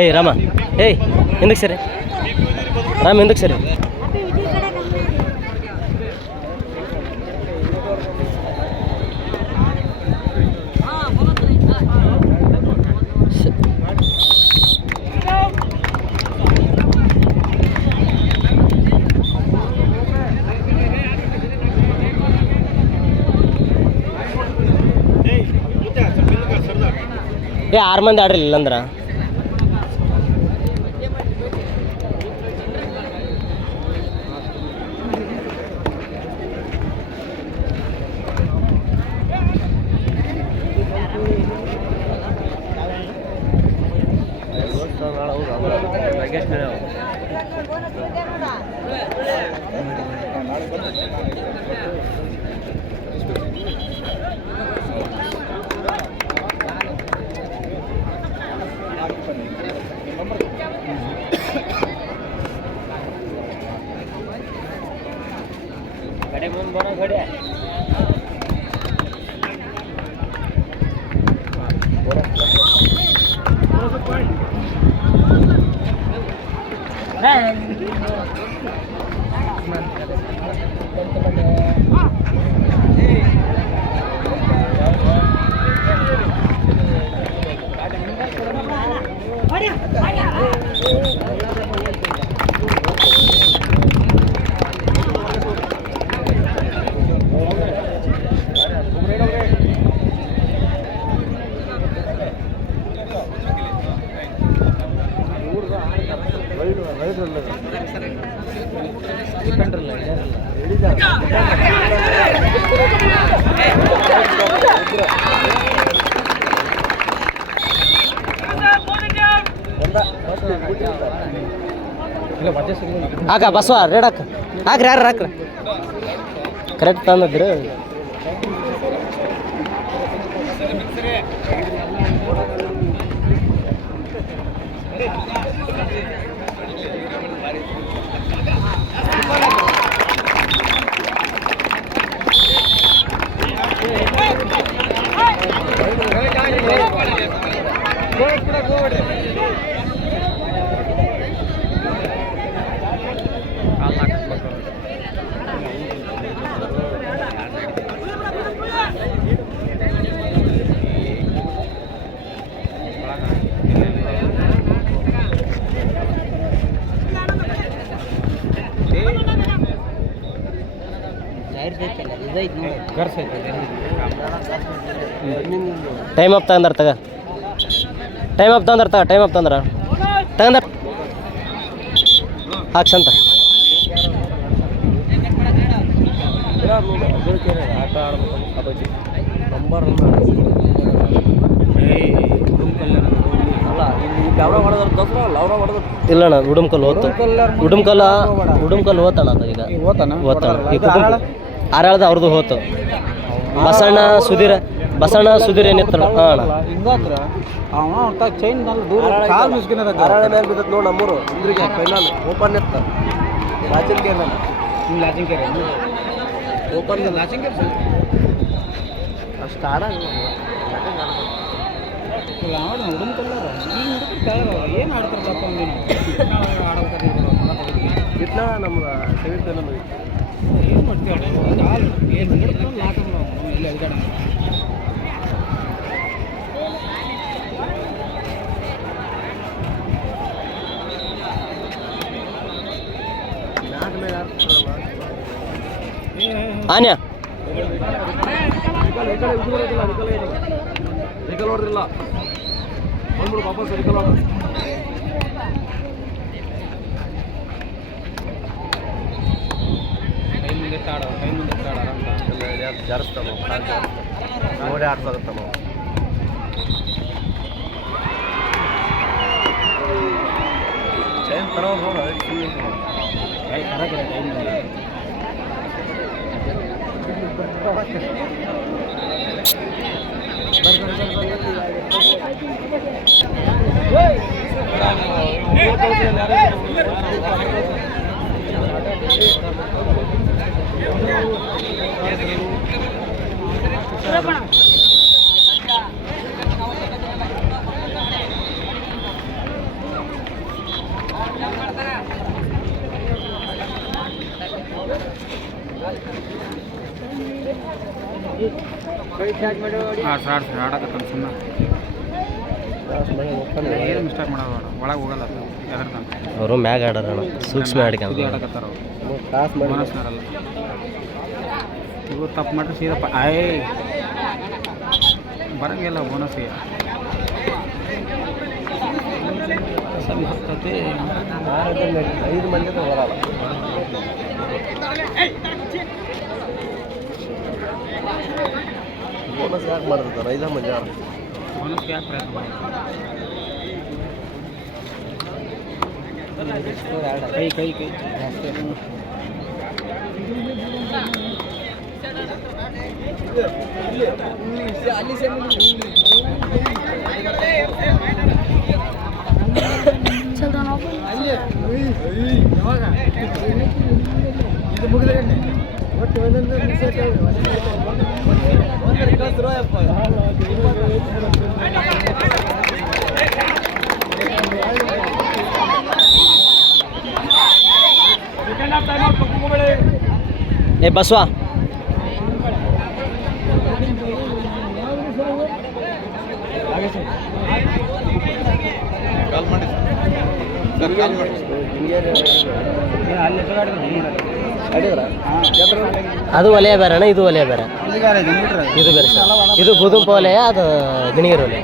ಏಯ್ ರಾಮ, ಏಯ್ ಹಿಂದಕ್ಕೆ ಸರಿ ರಾಮ, ಹಿಂದಕ್ಕೆ ಸರಿ. ಏ 6 ಮಂದಿ ಆಡ್ರಿ ಇಲ್ಲಂದ್ರ घडे म्हणून बरं घड्या ಹಾಕ ಬಸವ ರೇಡ್ ಹಾಕ್ರಿ ಯಾರು ಹಾಕ್ರಿ ಕರೆಕ್ಟ್ ತಂದಿದ್ರು. ಟೈಮ್ ಅಪ್ ತಗಂದ್ರ ಟೈಮ್ ಅಪ್ ತಂದ್ರ ಹಾಕ್ಸಂತ ಇಲ್ಲಣ್ಣ ಉಡುಮ್ಕಲ್ ಹೋತಣ್ಣ ಈಗ ಆರಾಳದ ಅವ್ರದ್ದು ಹೋತು. ಬಸಣ್ಣ ಸುಧೀರ್ ಏನಿತ್ತಲ್ಲ ನೋಡಿ ನಮ್ಮೂರು ಇಂದ್ರಿಗೆ ಫೈನಲ್ ಓಪನ್ ಇತ್ತ ಓಪನ್ ಅಷ್ಟು ಆಡ ಏನು ಆಡ್ತಾರಪ್ಪ ಇಟ್ಲ ನಮ್ಗೆ ಸೆವೆಂತ್ ಏನು ಮಾಡ್ತೀವಿ ಏನು ಇಲ್ಲಿ ಅಡ್ಗಾಡ ಆನ್ಯ ರಿಕಲ್ ಹೊಡೆದಿಲ್ಲ ಬಂದ್ಬಿಡು ವಾಪಸ್ ರಿಕಲ್ ಹೊಡೆದು ಕೈ ಮುಂದೆ ತಾಡ ಜಾರಿಸ್ತಾವ ನೋಡಿ ಆಡ್ಸಾಗುತ್ತವ ಚೈನ್ ತರೋ ನೋಡ ಕೈ ಕರಗಿಲ್ಲ ಕೈ ಮುಂದೆ ಬರ್ರಿ ಆಡಕತ್ತ ಸುಮ್ಮನೆ ಏನು ಮಿಸ್ಟೇಕ್ ಮಾಡೋದು ಒಳಗೆ ಹೋಗಲ್ಲ ಅವರು ಮ್ಯಾಗ ಆಡೋಣ ಸೂಕ್ಷ್ಮ ಆಡ್ಕೊಂಡು ಆಡಕತ್ತಾರ ಬೋನಸ್ ಆಡಲ್ಲ ಇವು ತಪ್ಪು ಮಾಡ್ರೆ ಸೀದಪ್ಪ ಬರಂಗಿಲ್ಲ ಬೋನಸ್ಸಿಗೆ ಹತ್ತತಿ 5 ಮಂದಿ ಬರಲ್ಲ ಬೋನಸ್ ಯಾಕೆ ಮಾಡಿರ್ತಾರೆ 5 ಮಂದಿ ಬೋನಸ್ಗೆ ಯಾಕೆ ಪ್ರಯತ್ನ ಕೈ ಏ ಬಸವ ಅದು ವಲಯ ಬೇರೆ ಅಣ್ಣ, ಇದು ವಲಯ ಬೇರೆ, ಇದು ಬೇರೆ ಸರ್. ಇದು ಬುದುಂಪ ವಲಯ, ಅದು ಗಿಣಿಗೇರಿ ವಲಯ.